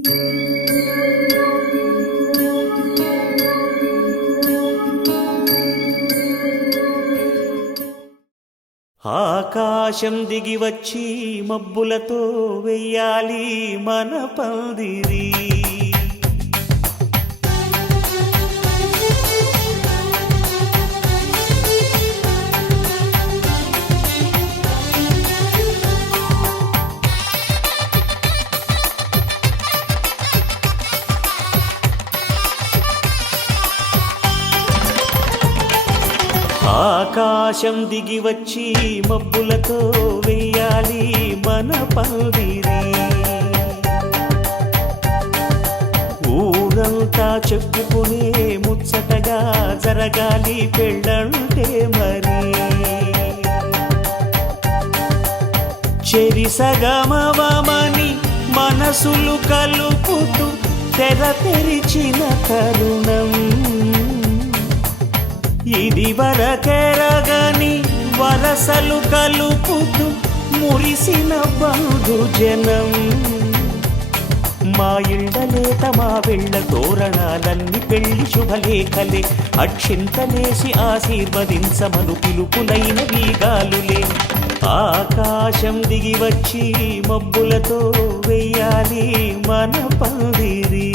ఆకాశం దిగి వచ్చి మబ్బులతో వెయ్యాలి మన పందిరి. ఆకాశం దిగి వచ్చి మబ్బులతో వెయ్యాలి మన పందిరి. ఊరంతా చెప్పుకునే ముచ్చటగా జరగాలి పెళ్ళంటే మరి. చెరిసగమవమని మనసులు కలుపుతూ తెర తెరిచిన తరుణం ఇది వరకెరగని వరసలు కలుపుతూ మురిసిన బంధుజనం. మా ఇళ్ళలేత మా వెళ్ళ తోరణాలన్నీ పెళ్లి శుభలేఖలే. అక్షింతలేసి ఆశీర్వదించమను పిలుపులైన వీగాలులే. ఆకాశం దిగి వచ్చి మబ్బులతో వెయ్యాలి మన పందిరి.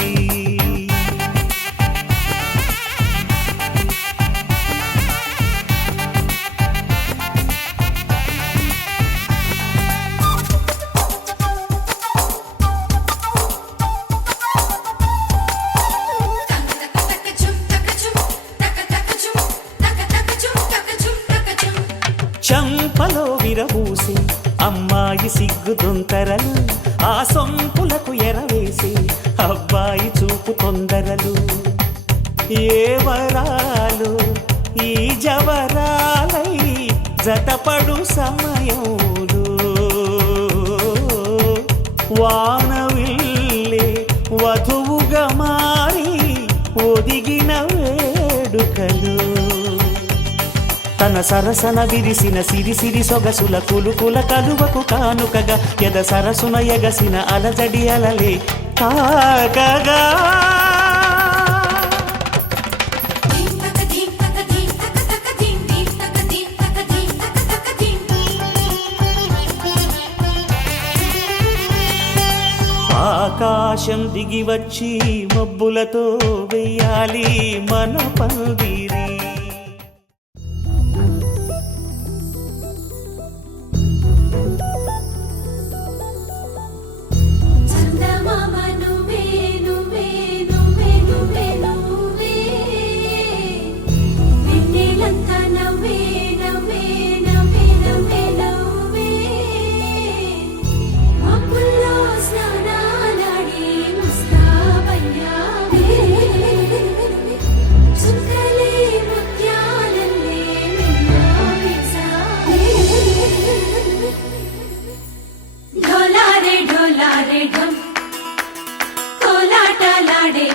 చంపలో విరబూసి అమ్మాయి సిగ్గుదొంతరలు, ఆ సొంపులకు ఎరవేసి అబ్బాయి చూపు తొందరలు. ఏ వరాలు ఈ జవరాలై జతపడు సమయంలో వానవిల్లే వధువుగా మారి ఒదిగిన వేడుకలు. తన సరసన విరిసిన సిరిసిరి సొగసుల కులుకుల కలువకు కానుకగా ఎద సరసున ఎగసిన అలజడి అలలే తాకగా. ఆకాశం దిగి వచ్చి మబ్బులతో వెయ్యాలి మన పందిరి.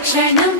క్షణం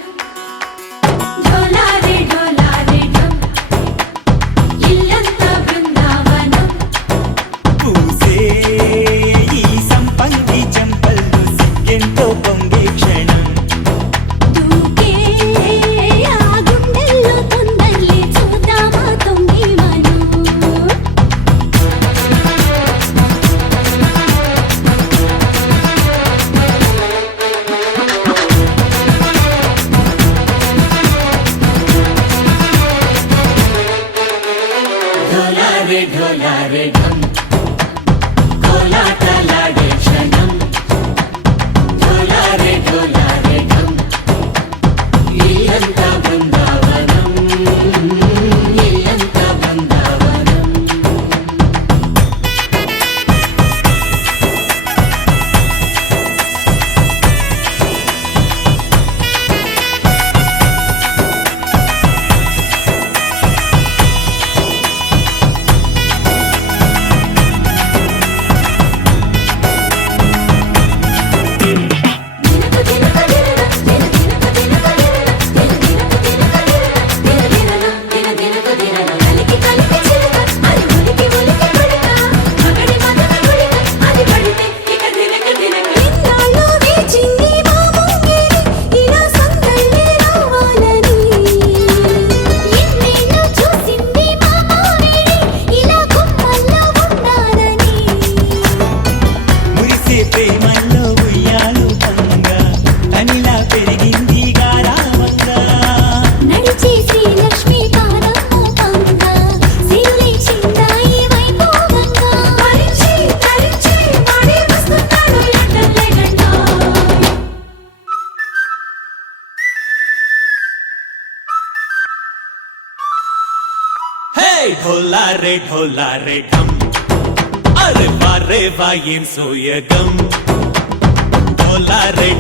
ढोला रे ढम अरे वाह ఏం సోయగం ढोला रे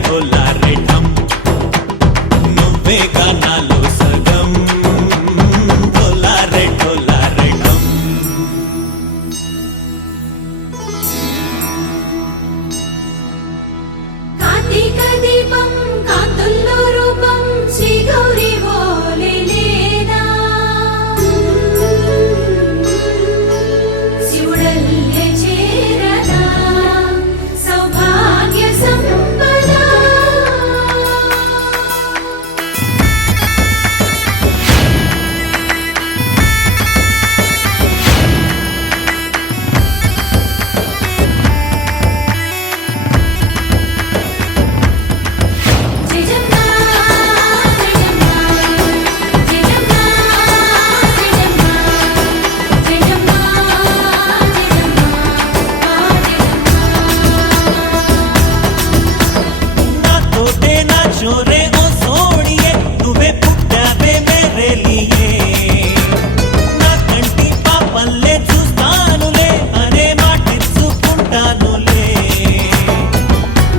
ढम నువ్వే గానాలో సగం ढोला रे ढम కార్తీక దీపం కాంతుల్లో రూపం శ్రీ గౌరీ ఓలే లేనా శివుడల్లే చేరదా సౌభాగ్య సంపద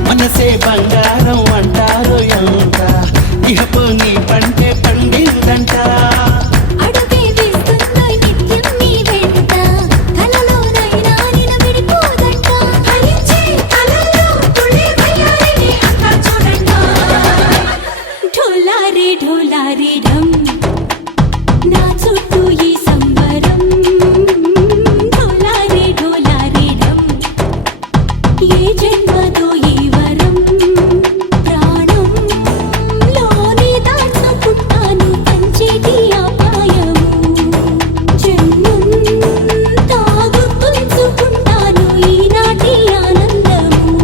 మనసే బంగారం అంటారు ఎంత ఇహపు నీ పంటే పండిందంట అడుగే వేస్తుందో నిత్యం నీ వెంట కలలోనైనా నిలబడిపోదంట హరించే కలలో తుళ్ళే వయ్యారిని అంతా చూడంట ఢోలా రే ఢమ్ నా చుట్టూ ఈ సంబరం ఢోలా రే ఢమ్ ఏ జన్మదో ఈ వరం ప్రాణంలోనే దాచుకుంటాను పంచేటి అపాయము జన్మంతా గుర్తుంచుకుంటాను ఈనాటి ఆనందము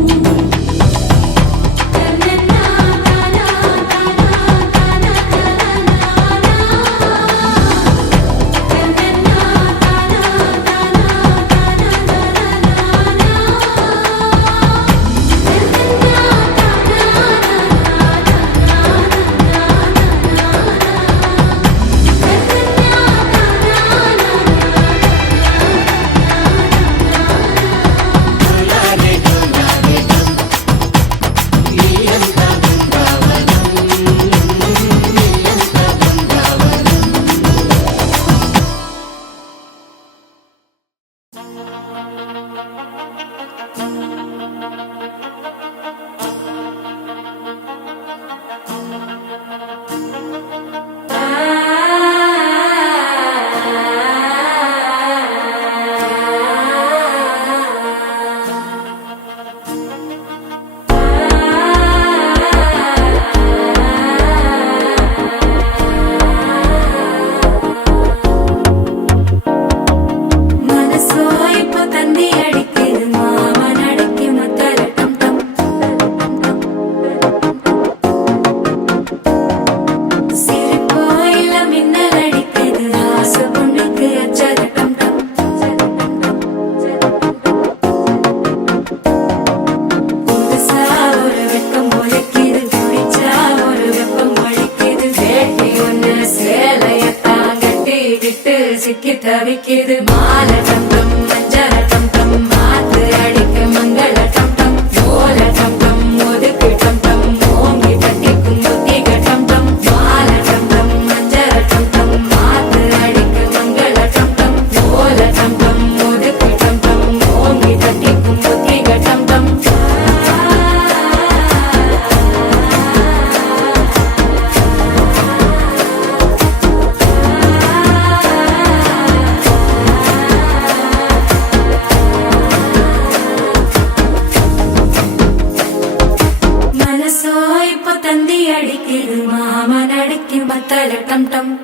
சிக்கி தவிக்கிது மால டம்டம் மஞ்சள டம்டம் மாத்து அடிக்க மங்கள டம்டம் ஓல டம்டம் ஒதுக்கு டம்டம் ஓங்கி தட்டிக்கும் புத்திக டம்டம் மால டம்டம் மஞ்சள டம்டம் மாத்து அடிக்க மங்கள டம்டம் ஓல டம்டம் ஒதுக்கு டம்டம் ஓங்கி தட்டிக்கும் புத்திக டம்டம்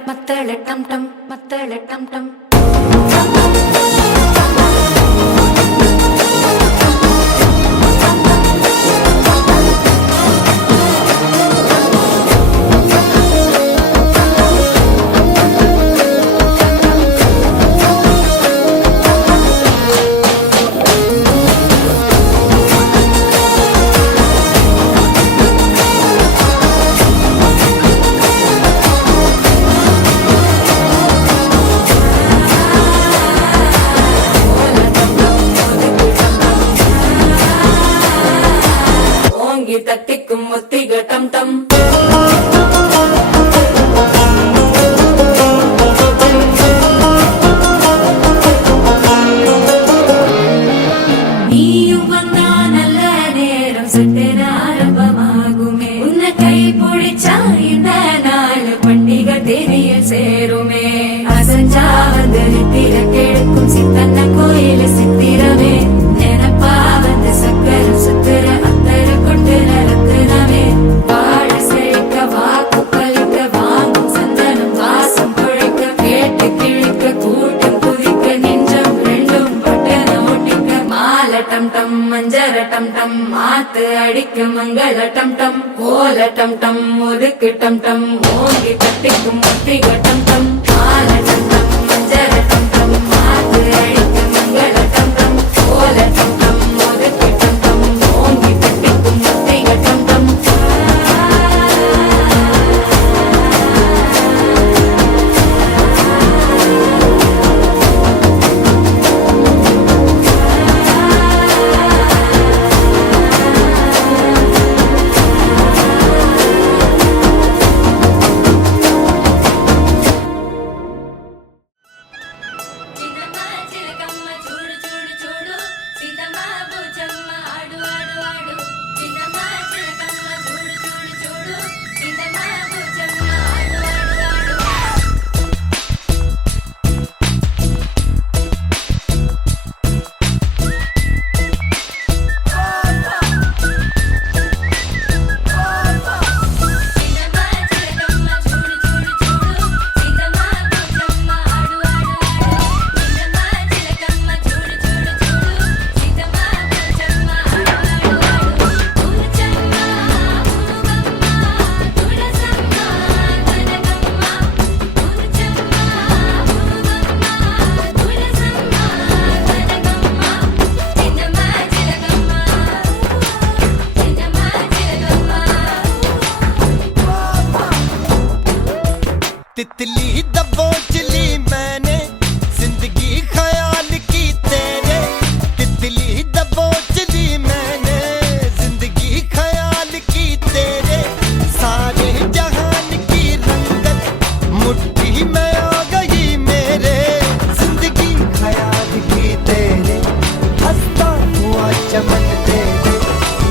மத்தள டம் மத்தள டம் ஓங்கி தட்டிக்கும் ஒத்திக டம் டம் நீயும் வந்தா நல்ல நேரம் சட்டென ஆரம்பமாகுமே உன்னை கை பிடிச்சா இந்த நாள் பண்டிகை தெரிய சேருமே அசஞ்சா வந்து நித்திர கெடுக்கும் சித்தன்ன கோயில சித்திரமே நினப்பா வந்து சக்கர சுத்துற அத்தர கொண்டு நடத்துனவே வாழ செழிக்க வாக்கு பலிக்க வாங்கும் சந்தனம் வாசம் குழைக்க கேட்டு கிழிக்க கூட்டம் குதிக்க நெஞ்சம் ரெண்டும் பட்டன ஒட்டிக்க மால டம் டம் மஞ்சர டம் டம் மாத்து அடிக்க மங்கள டம் டம் ஓல டம் டம் ஒதுக்கு டம் டம் ஓங்கி கட்டிக்கும் ஒத்திக டம் டம் மால டம் டம் மஞ்சர டம் டம் மாத்து அடிக்க மங்கள டம் டம் ஓல டம் டம் ஒதுக்கு டம் டம் ஓங்கி கட்டிக்கும் ஒத்திக டம் டம் చిన్నమ్మ చిలకమ్మ చూడు చూడు చూడు సీతమ్మ బూచమ్మ ఆడు ఆడు ఆడు చిన్నమ్మ చిలకమ్మ చూడు చూడు చూడు సీతమ్మ బూచమ్మ ఆడు ఆడు ఆడు చిన్నమ్మ చిలకమ్మ చూడు చూడు చూడు సీతమ్మ బూచమ్మ ఆడు ఆడు ఆడు చిన్నమ్మ చిలకమ్మ చూడు చూడు చూడు సీతమ్మ బూచమ్మ ఆడు ఆడు ఆడు బూచమ్మ బూగమ్మ తులసమ్మ కనకమ్మ బూచమ్మ బూగమ్మ తులసమ్మ కనకమ్మ చిన్నమ్మ చిలకమ్మ చిన్నమ్మ చిలకమ్మ तितली दबोच ली मैंने जिंदगी ख्याल की तेरे तितली दबोच ली मैंने जिंदगी ख्याल की तेरे सारे जहान की रंगत मुट्ठी में आ गई मेरे जिंदगी ख्याल की तेरे हंसता हुआ चमन तेरे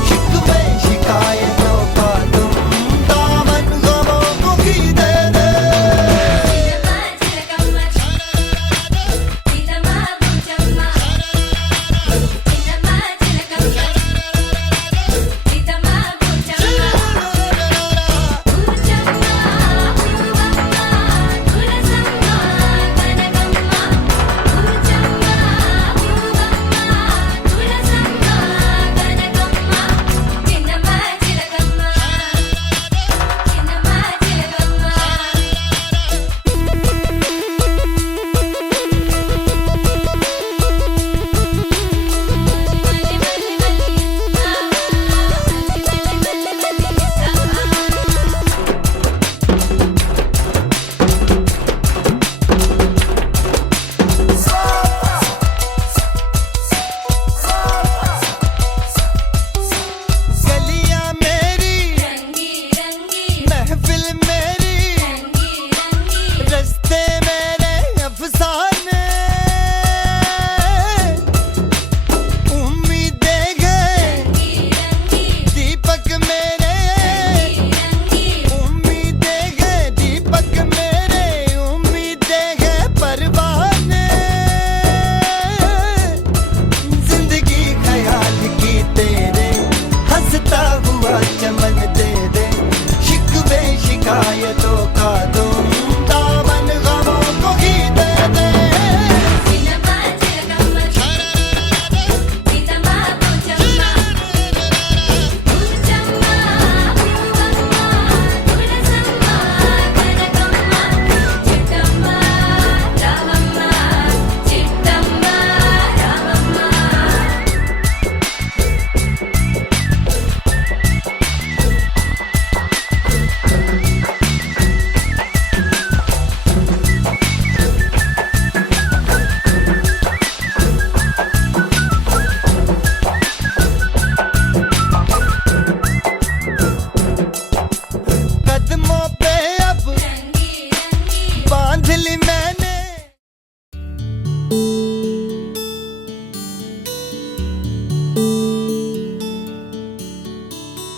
शिकवे शिकायतों का तुम दामन गमों को भी दे दे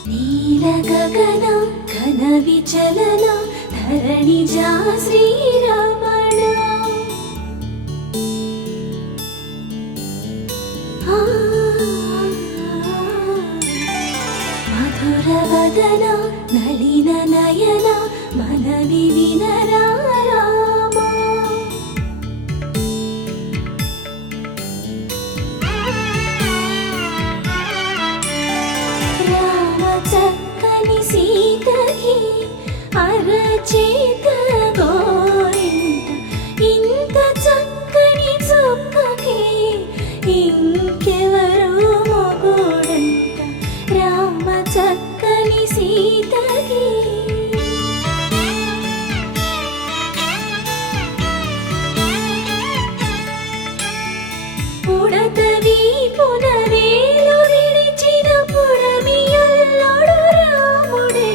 నీల గగన ఘన విచలన ధరణిజా శ్రీరమణ మధుర వదన నలిన నయన మనవి వినరా రామా రామ చక్కని సీతకి అరచేత గోరింట ఇంత చక్కని చుక్కకి ఇంకెవరు మొగుడంట రామ చక్కని సీతకి పుడతవి పునరేలు విడిచిన పుడమియల్లోడు రాముడే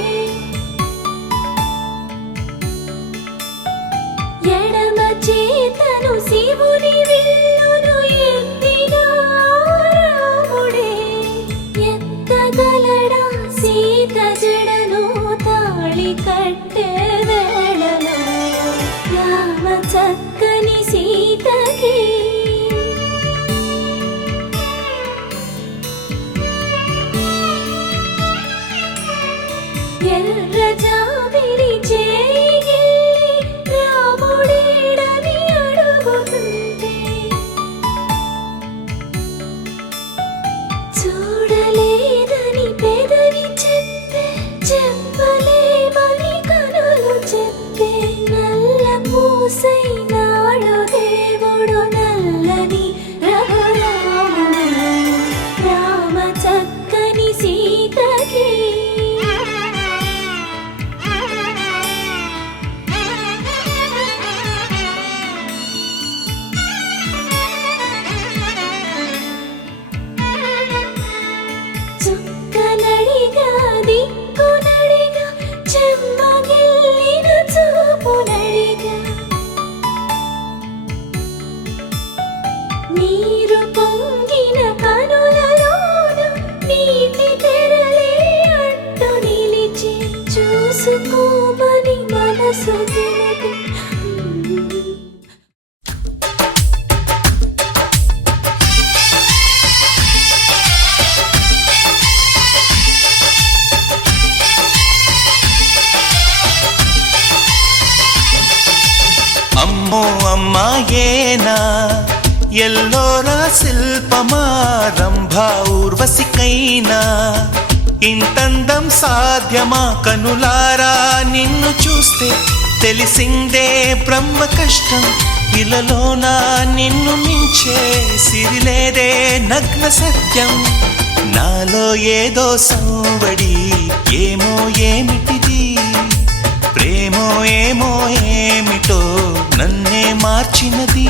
ఎడమ చేతను శివుని విల్లును ఎత్తిన రాముడే ఎత్తగలడా సీత జడను తాళి కట్టే వేళలో రామ చక్కని సీతకి ఎర్ర జాబిలి చేయి రాముడేడని అడుగుతుంటే చూడలేదని పెదవి చెప్పే చెప్పలేమని కనులు చెప్పే నల్ల పూసై నాడు దేవుడు నల్లని రఘురాముడు రామ చక్కని సీతకి చుక్కనడిగా దిక్కునడిగా చెమ్మగిల్లిన చూపునడిగా నీరు పొంగిన కనులలోన నీటి తెరలే అడ్డు నిలిచి చూసుకోమని మనసు తెలిపి అమ్మో అమ్మాయేనా ఎల్లోరా శిల్పమా రంభా ఊర్వశికైనా ఇంతందం సాధ్యమా కనులారా నిన్ను చూస్తే తెలిసిందే బ్రహ్మ కష్టం ఇలలోనా నిన్ను మించే సిరిలేదే నగ్న సత్యం నాలో ఏదో సంవడి ఏమో ఏమిటిది ప్రేమో ఏమో ఏమిటో నన్నే మార్చినది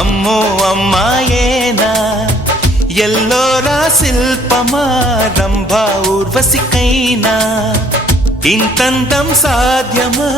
అమ్మో అమ్మాయేనా ఎల్లోరా శిల్పమా రంభా ఊర్వశికైనా ఇంతంతం సాధ్యమా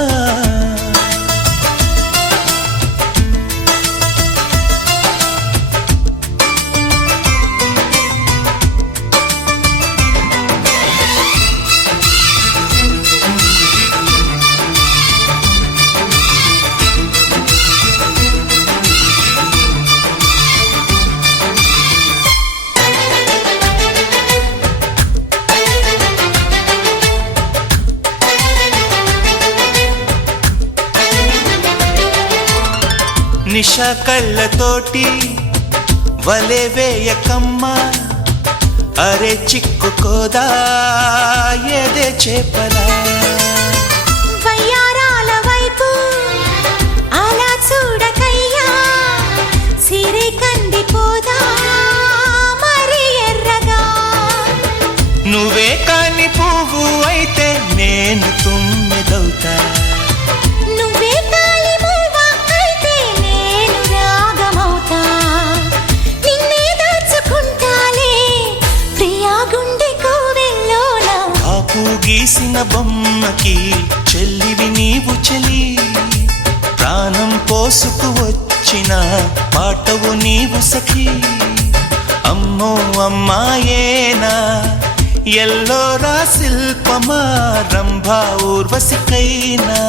నిష కళ్ళతోటి వలె వేయకమ్మా అరే చిక్కుకోదా ఏదే చేపలా వయ్యారాల వైపు అలా చూడకయ్యా సిరి కందిపోదా మరి ఎర్రగా నువ్వే కాని పువ్వు అయితే నేను తుమ్మెదవుతా నువ్వే తాళి మూవ అయితే నేను రాగమవుతా నిన్నే దాచుకుంటాలే ప్రియా గుండె కోవెల్లోన కాపు గీసిన బొమ్మకి చెల్లివి నీవు చెలి ప్రాణం పోసుకు వచ్చిన పాటవు నీవు సఖి అమ్మో అమ్మాయేనా ఎల్లోరా శిల్పమా రంభా ఊర్వశికైనా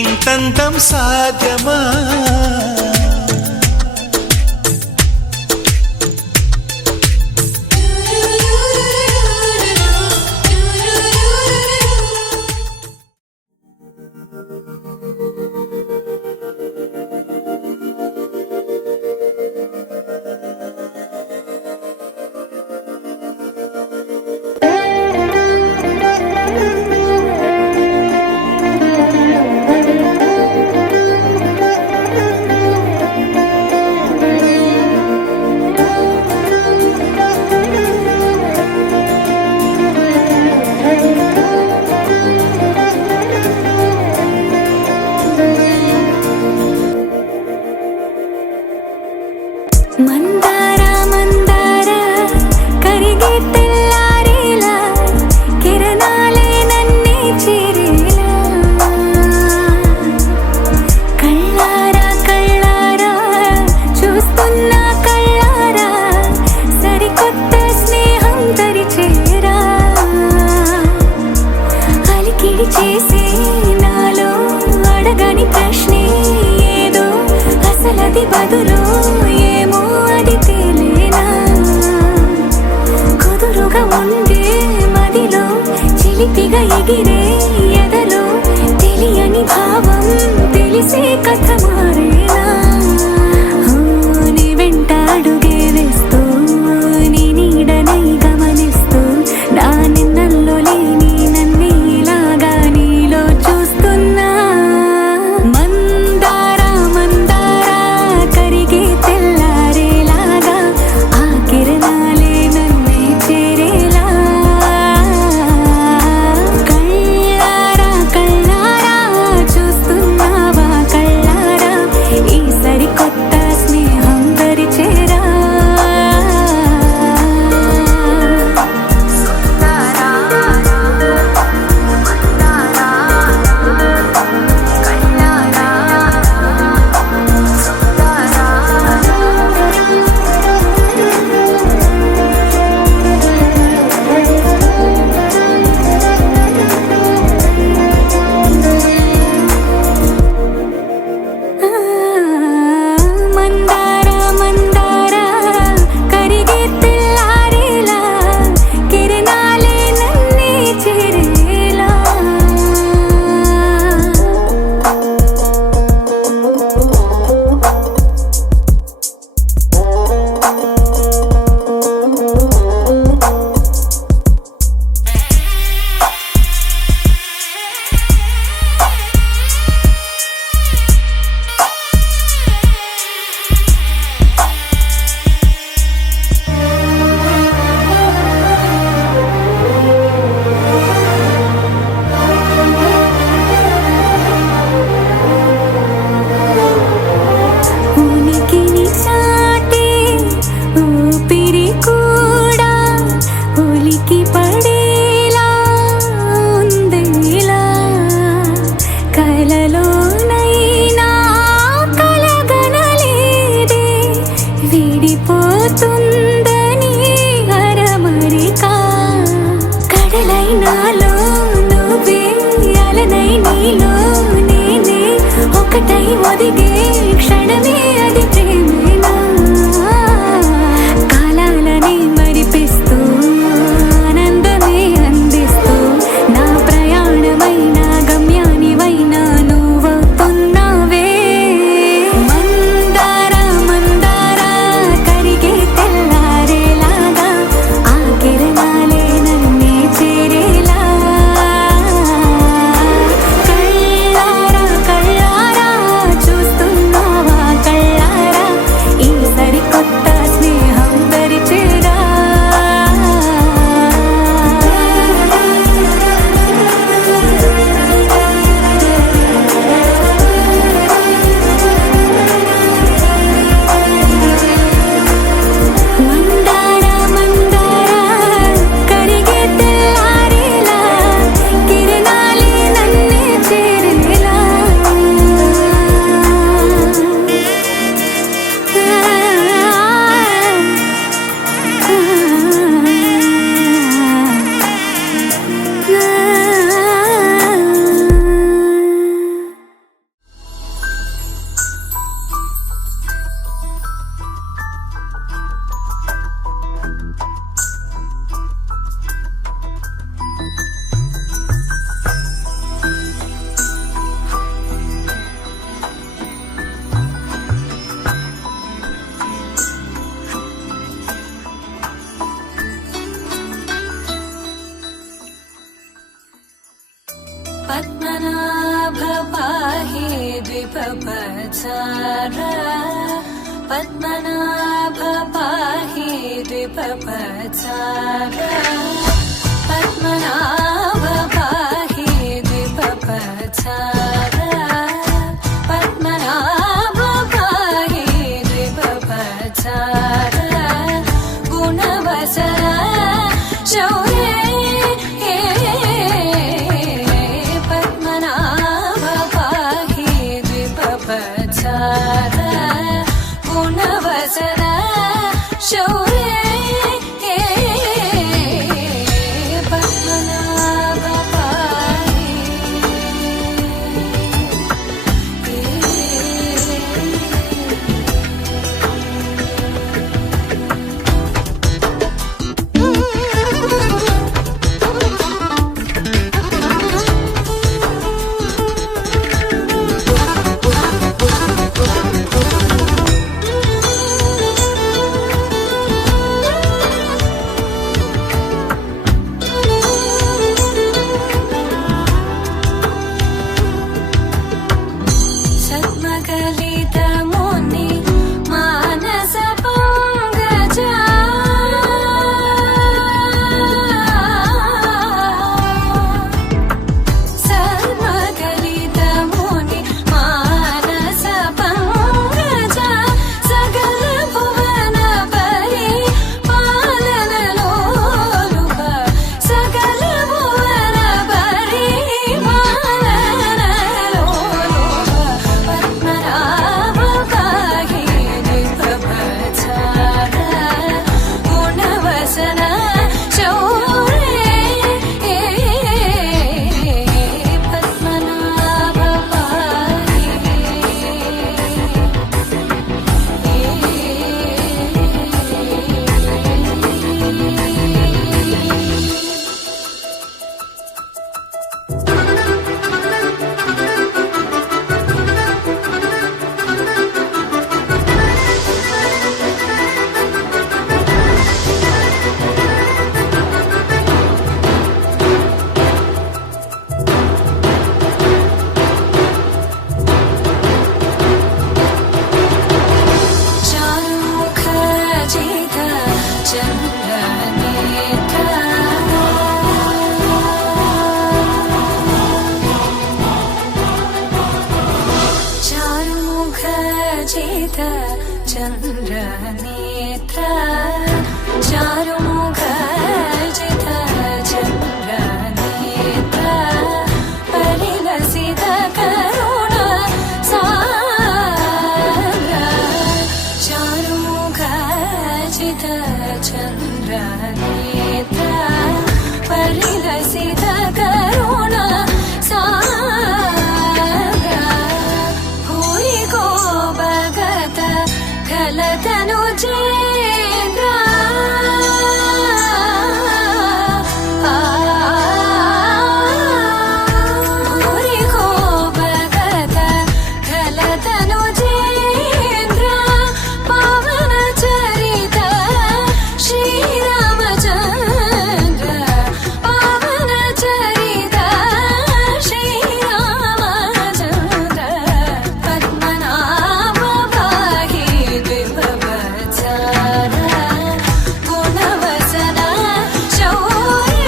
ఇంతంతం సాధ్యమా మందార మందార కరిగే తెల్లారేలా కిరణాలే నన్నే చేరేలా కళ్ళారా కళ్ళారా చూస్తున్నా కళ్ళారా సరికొత్త స్నేహం తరిచేరా అలికిడి చేసే నాలో అడగని ప్రశ్నే ఏదో అసలది బదులు ఏమో అది తేలేనా కుదురుగా ఉండే మదిలో చిలిపిగా ఎగిరే ఎదలో తెలియని భావం తెలిసే కథ మారేనా నీ వెంట అడుగే వేస్తూ నీ నీడనై గమనిస్తూ నా నిన్నల్లో లేని నన్నే ఇలాగా నీలో చూస్తున్నా మందార మందార కరిగే తెల్లారేలాగా ఆ కిరణాలే నన్నే చేరేలా కళ్ళారా కళ్ళారా చూస్తున్నావా కళ్ళారా ఈ సరికొత్త స్నేహం దరిచేరా మందార మందార కరిగే తెల్లారేలా కిరణాలే నన్నే చేరేలా ఉనికిని చాటే ఊపిరి కూడా ఉలికి పడేలా ఉందేలా కలలోనైనా కలగనలేదే విడిపోతుందని అరమరిక కడలైనాలో నువ్వే అలనై నీలో నేనే ఒకటై ఒదిగే క్షణమే అది ప్రేమేనా కాలాలని మరిపిస్తూ ఆనందమే అందిస్తూ నా ప్రయాణమైన గమ్యానివైనా నువ్వవుతున్నావే మందార మందార కరిగే తెల్లారేలాగా ఆ కిరణాలే నన్నే చేరేలా కళ్ళారా కళ్ళారా చూస్తున్నావా కళ్ళారా పద్మనాభ పాహి ద్విపపచార పద్మనాభ పాహి ద్విపపచార పద్మనాభ పాహి ద్విపపచార పద్మనాభ పాహి ద్విపపచార గుణవసర శౌర్య పద్మనాభ పాహి ద్విపపచార గుణవసర శౌర్య పద్మనాభ పాహి సద్మగలితముని మానస పంగజ సద్మగలితముని మానస పంగజ సకల భువన పరి పాలనలోలుక సకల భువన పరి పాలనలోలుక పద్మనాభ పాహి ద్విపపచార గుణవసన శౌర్య పద్మనాభ పాహి చారుముఖ జిత చంద్రనేత్ర చారుముఖ జిత చంద్రనేత్ర చారుముఖ జిత చంద్రనేత్ర పరిలసిత కరుణ సాగర చారుముఖ జిత చంద్రనేత్ర పరిలసిత కరుణ సాగర భూరి కో భగత ఖలతను చేంద్ర భూరి కో భగత ఖలతను చేంద్ర పవన చరిత శ్రీరామచంద్ర పవన చరిత శ్రీరామచంద్ర పద్మనాభ పాహి ద్విపపచార గుణవసన శౌర్య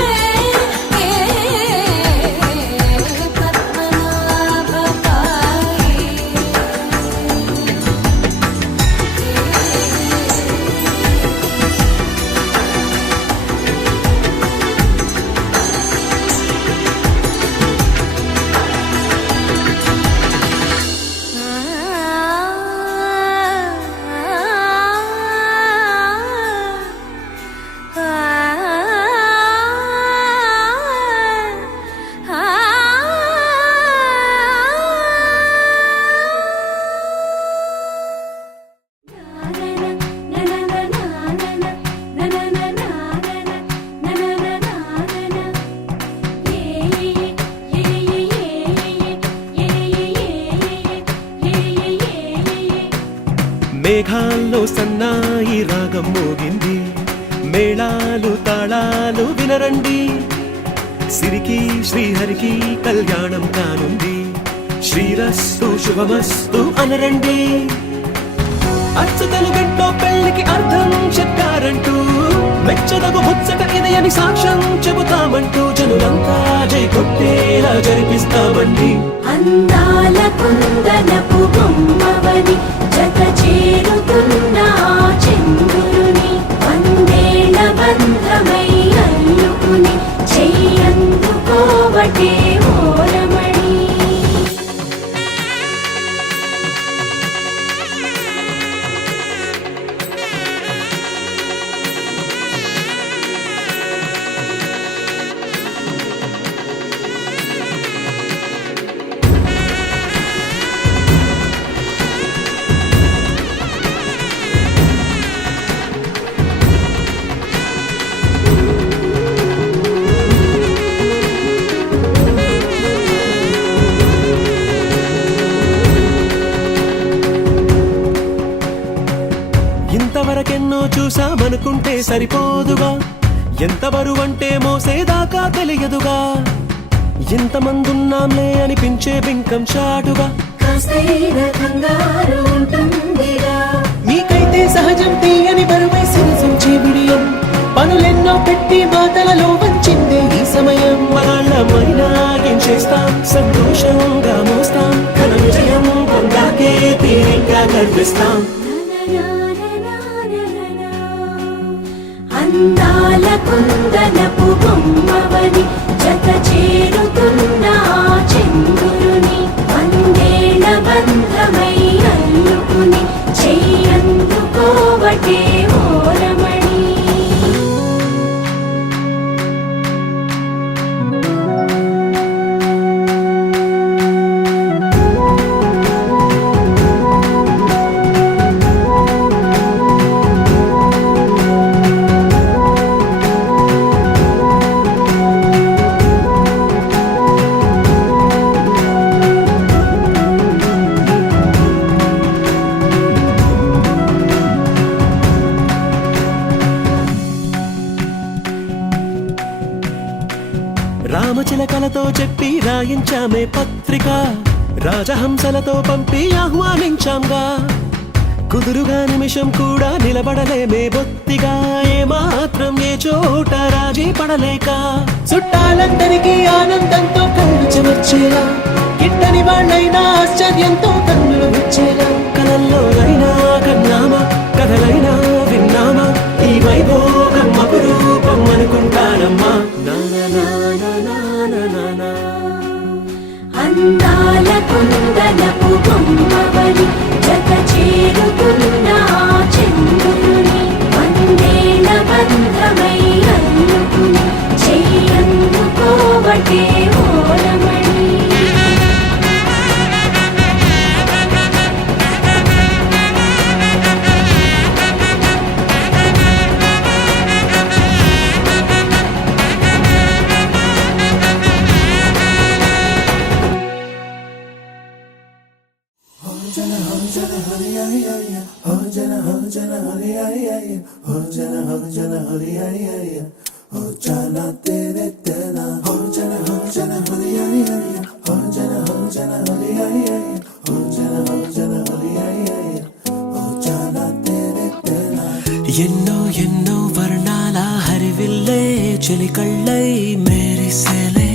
పద్మనాభ పాహి మేఘాల్లో సన్నాయి రాగం మోగింది, మేళాలు తాళాలు వినరండి, సిరికి శ్రీహరికి కళ్యాణం కానుంది. శ్రీరస్తు శుభమస్తు అనరండి. అచ్చ తెలుగింట్లో పెళ్లికి అర్థం చెప్పారంటూ మెచ్చదగు ముచ్చట ఇది అని సాక్ష్యం చెబుతామంటూ జనులంతా జై కొట్టేలా జరిపిస్తామండి. అందాల కుందనపు బొమ్మవని జత చేరుతున్న చంద్రుని వందేళ్ల బంధమై అల్లుకుని చెయ్యందుకోవటే ఓరమణి. ఇంతవరకెన్నో చూసామనుకుంటే సరిపోదుగా, ఎంత బరువంటే మోసేదాకా తెలియదుగా. ఇంతమందున్నాంలే అనిపించే బింకం చాటుగా కాస్తైన కంగారు ఉంటుందిరా. మీకైతే సహజం తీయని బరువై సిరసించే బిడియం. పనులెన్నో పెట్టి మాటలలో వంచిందే ఈ సమయం. వాళ్ళమైనా ఏం చేస్తాం, సంతోషంగా మోస్తాం. ఘన విజయం పొందాకే తీరిగ్గా కనిపిస్తాం. అందాల కుందనపు బొమ్మవని జత చేరుతున్న చంద్రుని వందేళ్ల బంధమై అల్లుకుని చెయ్యందుకోవటే ఓరమణి. రామచిలకలతో చెప్పి రాయించామే పత్రిక. రాజహంసలతో పంపి ఆహ్వానించాంగా. కుదురుగా నిమిషం కూడా నిలబడలేమే బొత్తిగా. ఏమాత్రం ఏ చోట రాజీ పడలేక చుట్టాలందరికీ ఆనందంతో కళ్ళు చెమర్చేలా, గిట్టని వాళ్ళైనా ఆశ్చర్యంతో కన్నులు వచ్చేలా. కలల్లోనైనా కన్నామా, కథలైనా విన్నామా, ఈ వైభోగం అపురూపం అనుకుంటానమ్మా. అందాల కుందనపు బొమ్మవని జత చేరుతున్న చంద్రుని వందేళ్ల బంధమై అల్లుకుని చెయ్యందుకోవటే ఓరమణి. ఎన్నో ఎన్నో వర్ణాల హరివిల్లే చెలికళ్ళై మేరిసేలే.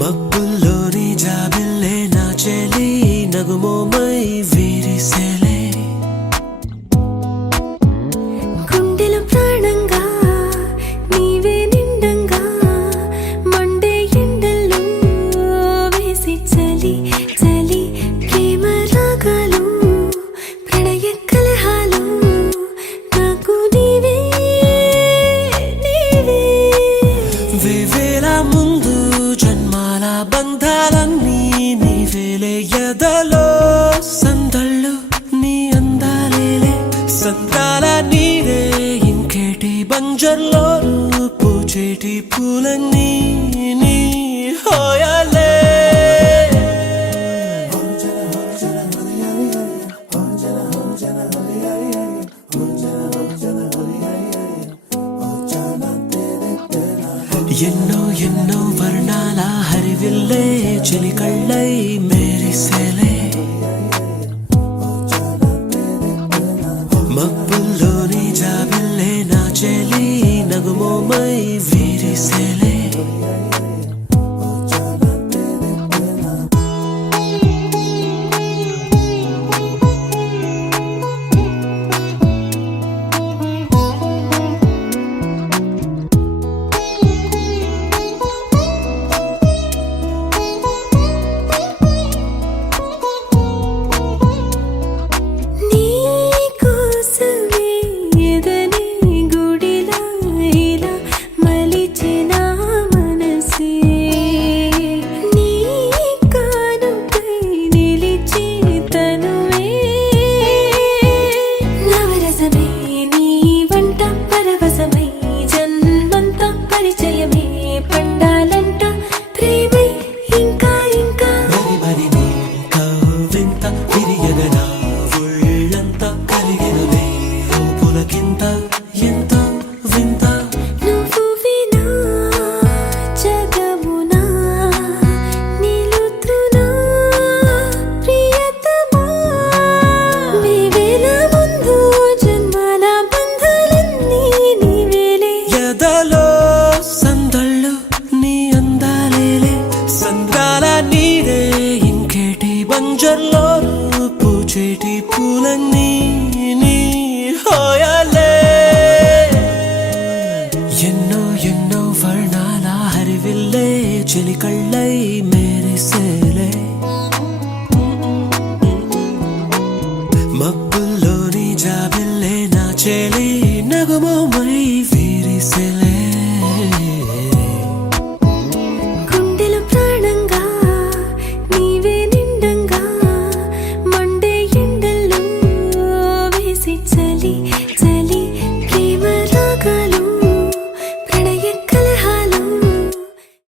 మబ్బుల్లోని జాబిల్లే నా చెలి నగుమోమై వీరిసేలే. గుండెలో ప్రాణంగా నీవే నిండంగా మండే ఎండల్లో వేసి చలి చలి ప్రేమ రాగాలు ప్రణయ కలహాలు నాకు నీవే నీవే. వేవేల ముందు జన్మాల బంధాలన్నీ నీవేలే. ఎదలో సందళ్ళు నీ అందాలేలే. సంతాల నీరే ఇంకేటి బంజర్లో పూచేటి పూలన్నీ నీ హోయాలే. ఎన్నో ఎన్నో వర్ణాల హరివిల్లే చిలికళ్ళై మేరిసేలే మబ్బుల్లోని జాబిల్లే నా చెలి నగుమోమై వీరిసేలే